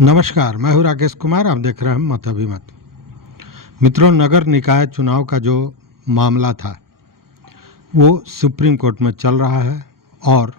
नमस्कार, मैं हूं राकेश कुमार। आप देख रहे हैं मत अभिमत। मित्रों, नगर निकाय चुनाव का जो मामला था वो सुप्रीम कोर्ट में चल रहा है और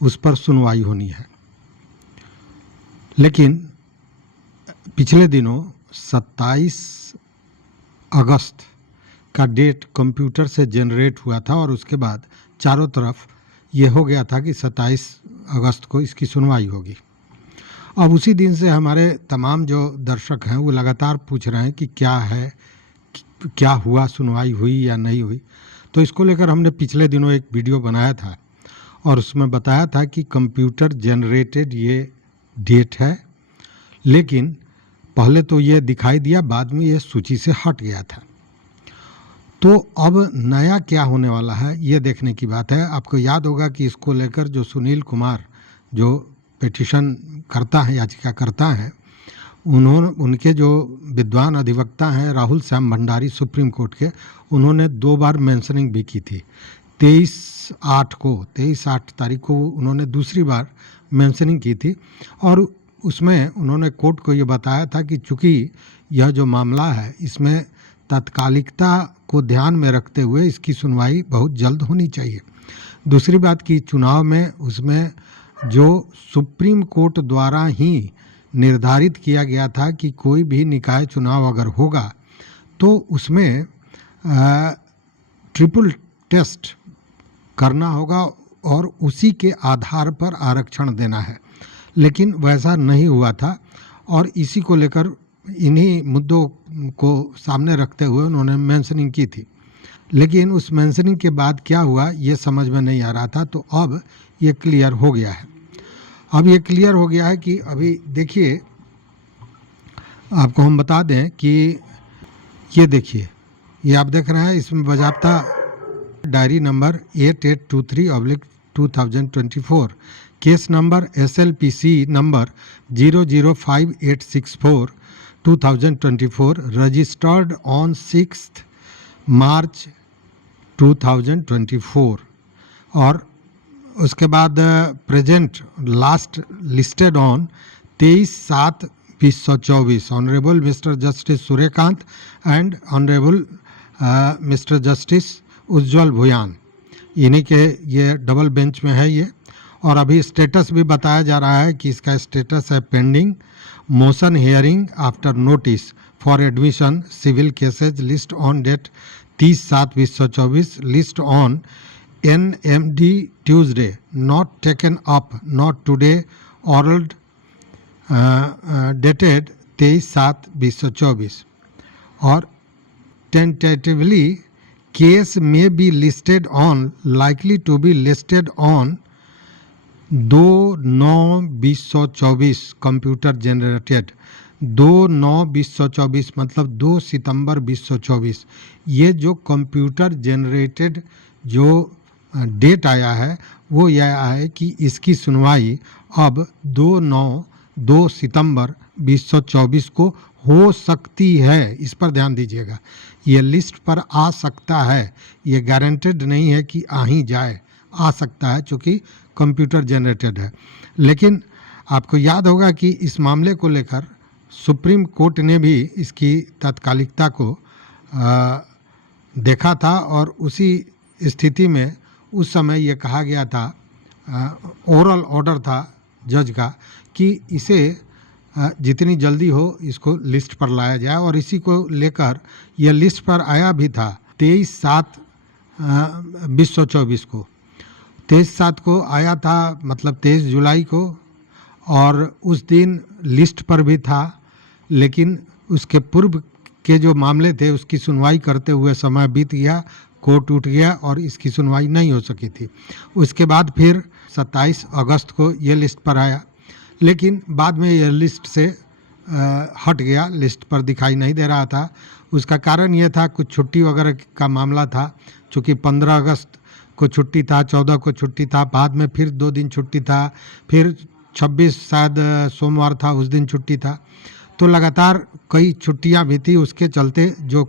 उस पर सुनवाई होनी है। लेकिन पिछले दिनों 27 अगस्त का डेट कंप्यूटर से जनरेट हुआ था और उसके बाद चारों तरफ ये हो गया था कि 27 अगस्त को इसकी सुनवाई होगी। अब उसी दिन से हमारे तमाम जो दर्शक हैं वो लगातार पूछ रहे हैं कि क्या है, क्या हुआ, सुनवाई हुई या नहीं हुई। तो इसको लेकर हमने पिछले दिनों एक वीडियो बनाया था और उसमें बताया था कि कंप्यूटर जनरेटेड ये डेट है, लेकिन पहले तो ये दिखाई दिया, बाद में ये सूची से हट गया था। तो अब नया क्या होने वाला है ये देखने की बात है। आपको याद होगा कि इसको लेकर जो सुनील कुमार जो पिटीशन करता है, याचिका करता है, उनके जो विद्वान अधिवक्ता हैं राहुल श्याम भंडारी सुप्रीम कोर्ट के, उन्होंने 2 बार मेंशनिंग भी की थी। 23/8 तारीख को उन्होंने दूसरी बार मेंशनिंग की थी और उसमें उन्होंने कोर्ट को ये बताया था कि चूँकि यह जो मामला है इसमें तात्कालिकता को ध्यान में रखते हुए इसकी सुनवाई बहुत जल्द होनी चाहिए। दूसरी बात कि चुनाव में उसमें जो सुप्रीम कोर्ट द्वारा ही निर्धारित किया गया था कि कोई भी निकाय चुनाव अगर होगा तो उसमें ट्रिपल टेस्ट करना होगा और उसी के आधार पर आरक्षण देना है। लेकिन वैसा नहीं हुआ था और इसी को लेकर इन्हीं मुद्दों को सामने रखते हुए उन्होंने मेंशनिंग की थी। लेकिन उस मेंशनिंग के बाद क्या हुआ ये समझ में नहीं आ रहा था, तो अब ये क्लियर हो गया है। अब ये क्लियर हो गया है कि अभी देखिए, आपको हम बता दें कि ये देखिए, ये आप देख रहे हैं, इसमें बाज़ाब्ता diary number 8823/2024, case number SLPC number 005864/2024, registered on 6 March 2024। और उसके बाद present last listed on 23/7/2024, honourable mister justice Suryakant and honourable mister justice Ujjal Bhuyan, इन्हीं के ये डबल बेंच में है ये। और अभी स्टेटस भी बताया जा रहा है कि इसका स्टेटस है pending motion hearing after notice for admission civil cases list on date 30/7/2024, list on NMD Tuesday, not taken up, not today, oral dated 23/7/2024. और tentatively case may be listed on, likely to be listed on 2/9/2024 computer generated 2/9/2024 मतलब 2 सितंबर 2024। ये जो computer generated जो date आया है वो यह आया है कि इसकी सुनवाई अब 2 सितंबर 2024 को हो सकती है। इस पर ध्यान दीजिएगा, ये लिस्ट पर आ सकता है, ये गारंटेड नहीं है कि आ ही जाए, आ सकता है चूँकि कंप्यूटर जनरेटेड है। लेकिन आपको याद होगा कि इस मामले को लेकर सुप्रीम कोर्ट ने भी इसकी तात्कालिकता को देखा था और उसी स्थिति में उस समय ये कहा गया था, ओरल ऑर्डर था जज का कि इसे जितनी जल्दी हो इसको लिस्ट पर लाया जाए। और इसी को लेकर यह लिस्ट पर आया भी था 23/7/2024 को, 23/7 को आया था, मतलब 23 जुलाई को, और उस दिन लिस्ट पर भी था। लेकिन उसके पूर्व के जो मामले थे उसकी सुनवाई करते हुए समय बीत गया, कोर्ट उठ गया और इसकी सुनवाई नहीं हो सकी थी। उसके बाद फिर 27 अगस्त को ये लिस्ट पर आया, लेकिन बाद में यह लिस्ट से हट गया, लिस्ट पर दिखाई नहीं दे रहा था। उसका कारण ये था कुछ छुट्टी वगैरह का मामला था, चूँकि 15 अगस्त को छुट्टी था, 14 को छुट्टी था, बाद में फिर 2 दिन छुट्टी था, फिर 26 शायद सोमवार था, उस दिन छुट्टी था। तो लगातार कई छुट्टियां भी थी, उसके चलते जो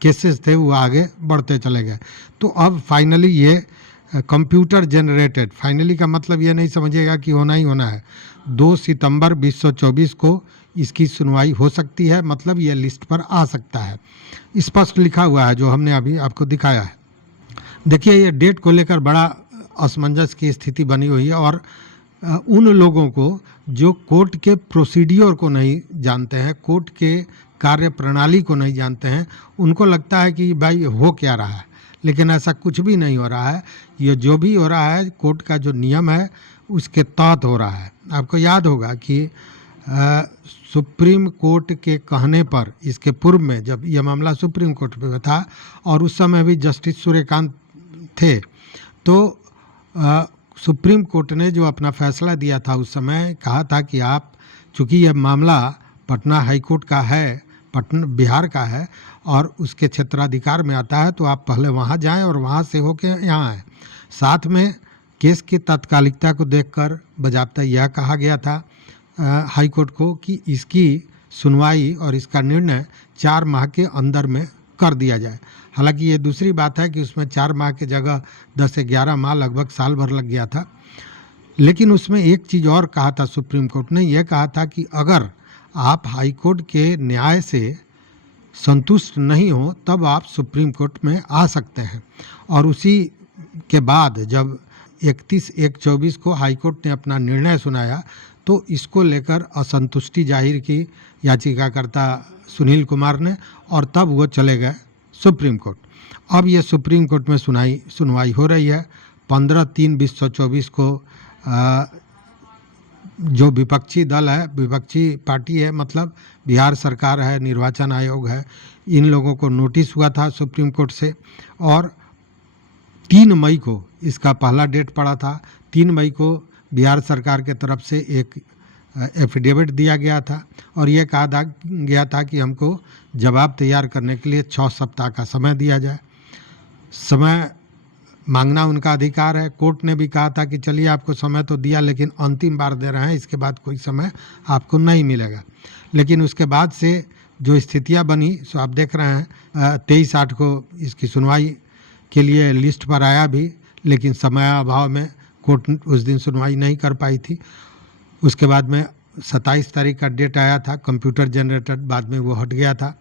केसेस थे वो आगे बढ़ते चले गए। तो अब फाइनली ये कंप्यूटर जनरेटेड, फाइनली का मतलब ये नहीं समझिएगा कि होना ही होना है, 2 सितंबर 2024 को इसकी सुनवाई हो सकती है, मतलब ये लिस्ट पर आ सकता है। स्पष्ट लिखा हुआ है जो हमने अभी आपको दिखाया है। देखिए ये डेट को लेकर बड़ा असमंजस की स्थिति बनी हुई है और उन लोगों को जो कोर्ट के प्रोसीडियर को नहीं जानते हैं, कोर्ट के कार्य प्रणाली को नहीं जानते हैं, उनको लगता है कि भाई हो क्या रहा है, लेकिन ऐसा कुछ भी नहीं हो रहा है। ये जो भी हो रहा है कोर्ट का जो नियम है उसके तहत हो रहा है। आपको याद होगा कि सुप्रीम कोर्ट के कहने पर इसके पूर्व में जब यह मामला सुप्रीम कोर्ट में था और उस समय भी जस्टिस सूर्यकांत थे, तो सुप्रीम कोर्ट ने जो अपना फैसला दिया था उस समय कहा था कि आप, चूँकि यह मामला पटना हाई कोर्ट का है, पटना बिहार का है और उसके क्षेत्राधिकार में आता है, तो आप पहले वहाँ जाएं और वहाँ से होके यहाँ आएँ। साथ में केस की तात्कालिकता को देखकर बजाबता यह कहा गया था हाई कोर्ट को कि इसकी सुनवाई और इसका निर्णय 4 माह के अंदर में कर दिया जाए। हालांकि ये दूसरी बात है कि उसमें 4 माह की जगह 10 से 11 माह, लगभग साल भर लग गया था। लेकिन उसमें एक चीज़ और कहा था सुप्रीम कोर्ट ने, यह कहा था कि अगर आप हाई कोर्ट के न्याय से संतुष्ट नहीं हो तब आप सुप्रीम कोर्ट में आ सकते हैं। और उसी के बाद जब 31/1/24 को हाई कोर्ट ने अपना निर्णय सुनाया तो इसको लेकर असंतुष्टि जाहिर की याचिकाकर्ता सुनील कुमार ने और तब वो चले गए सुप्रीम कोर्ट। अब ये सुप्रीम कोर्ट में सुनवाई हो रही है। 15/3/2024 को जो विपक्षी दल है, विपक्षी पार्टी है, मतलब बिहार सरकार है, निर्वाचन आयोग है, इन लोगों को नोटिस हुआ था सुप्रीम कोर्ट से और 3 मई को इसका पहला डेट पड़ा था। 3 मई को बिहार सरकार के तरफ से एक एफिडेविट दिया गया था और ये कहा गया था कि हमको जवाब तैयार करने के लिए 6 सप्ताह का समय दिया जाए। समय मांगना उनका अधिकार है। कोर्ट ने भी कहा था कि चलिए आपको समय तो दिया, लेकिन अंतिम बार दे रहे हैं, इसके बाद कोई समय आपको नहीं मिलेगा। लेकिन उसके बाद से जो स्थितियां बनी सो आप देख रहे हैं। 23/8 को इसकी सुनवाई के लिए लिस्ट पर आया भी, लेकिन समय अभाव में कोर्ट उस दिन सुनवाई नहीं कर पाई थी। उसके बाद में 27 तारीख का डेट आया था, कंप्यूटर जनरेटेड, बाद में वो हट गया था।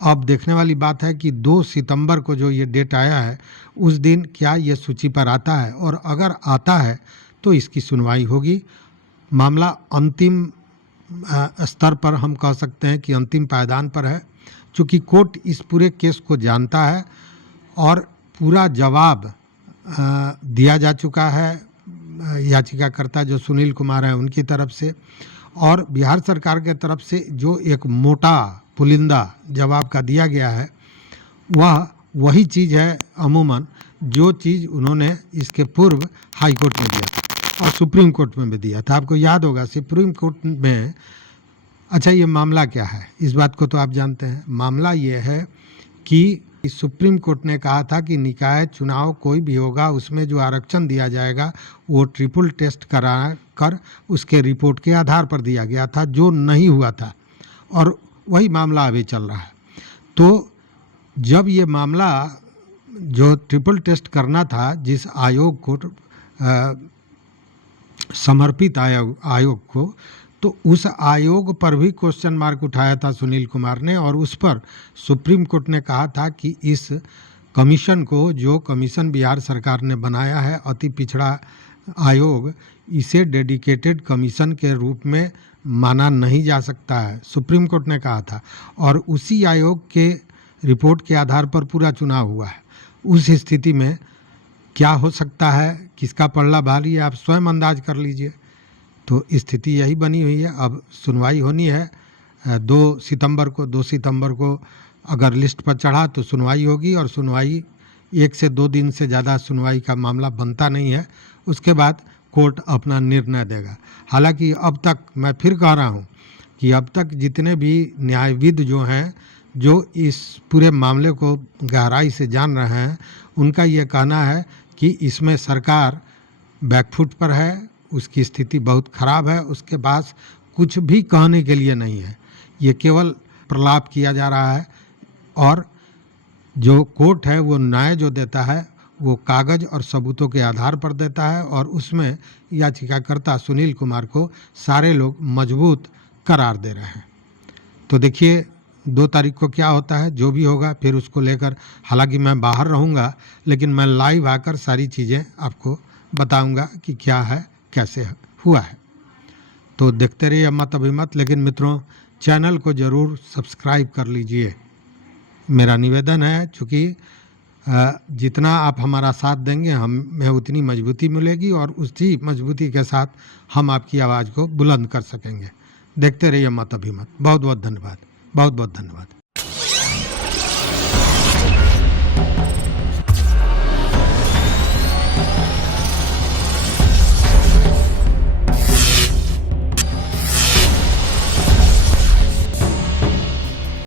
अब देखने वाली बात है कि 2 सितंबर को जो ये डेट आया है उस दिन क्या ये सूची पर आता है, और अगर आता है तो इसकी सुनवाई होगी। मामला अंतिम स्तर पर, हम कह सकते हैं कि अंतिम पायदान पर है, चूँकि कोर्ट इस पूरे केस को जानता है और पूरा जवाब दिया जा चुका है याचिकाकर्ता जो सुनील कुमार हैं उनकी तरफ से, और बिहार सरकार के तरफ से जो एक मोटा पुलिंदा जवाब का दिया गया है वह वही चीज़ है अमूमन जो चीज़ उन्होंने इसके पूर्व हाई कोर्ट में दिया था और सुप्रीम कोर्ट में भी दिया था। आपको याद होगा सुप्रीम कोर्ट में, अच्छा ये मामला क्या है, इस बात को तो आप जानते हैं। मामला ये है कि सुप्रीम कोर्ट ने कहा था कि निकाय चुनाव कोई भी होगा उसमें जो आरक्षण दिया जाएगा वो ट्रिपल टेस्ट करा कर उसके रिपोर्ट के आधार पर दिया गया था, जो नहीं हुआ था, और वही मामला अभी चल रहा है। तो जब ये मामला जो ट्रिपल टेस्ट करना था, जिस आयोग को समर्पित आयोग को, तो उस आयोग पर भी क्वेश्चन मार्क उठाया था सुनील कुमार ने, और उस पर सुप्रीम कोर्ट ने कहा था कि इस कमीशन को, जो कमीशन बिहार सरकार ने बनाया है अति पिछड़ा आयोग, इसे डेडिकेटेड कमीशन के रूप में माना नहीं जा सकता है, सुप्रीम कोर्ट ने कहा था। और उसी आयोग के रिपोर्ट के आधार पर पूरा चुनाव हुआ है। उस स्थिति में क्या हो सकता है, किसका पलड़ा भारी है, आप स्वयं अंदाज कर लीजिए। तो स्थिति यही बनी हुई है। अब सुनवाई होनी है 2 सितंबर को। 2 सितंबर को अगर लिस्ट पर चढ़ा तो सुनवाई होगी, और सुनवाई 1 से 2 दिन से ज़्यादा सुनवाई का मामला बनता नहीं है। उसके बाद कोर्ट अपना निर्णय देगा। हालांकि अब तक, मैं फिर कह रहा हूँ कि अब तक जितने भी न्यायविद जो हैं, जो इस पूरे मामले को गहराई से जान रहे हैं, उनका ये कहना है कि इसमें सरकार बैकफुट पर है, उसकी स्थिति बहुत ख़राब है, उसके पास कुछ भी कहने के लिए नहीं है, ये केवल प्रलाप किया जा रहा है। और जो कोर्ट है वो न्याय जो देता है वो कागज और सबूतों के आधार पर देता है और उसमें याचिकाकर्ता सुनील कुमार को सारे लोग मजबूत करार दे रहे हैं। तो देखिए 2 तारीख को क्या होता है, जो भी होगा फिर उसको लेकर, हालांकि मैं बाहर रहूँगा लेकिन मैं लाइव आकर सारी चीज़ें आपको बताऊंगा कि क्या है, कैसे हुआ है। तो देखते रहिए मत अभिमत, लेकिन मित्रों चैनल को ज़रूर सब्सक्राइब कर लीजिए। मेरा निवेदन है, चूँकि जितना आप हमारा साथ देंगे हमें उतनी मजबूती मिलेगी और उसी मजबूती के साथ हम आपकी आवाज़ को बुलंद कर सकेंगे। देखते रहिए मत अभिमत। बहुत बहुत धन्यवाद, बहुत बहुत धन्यवाद।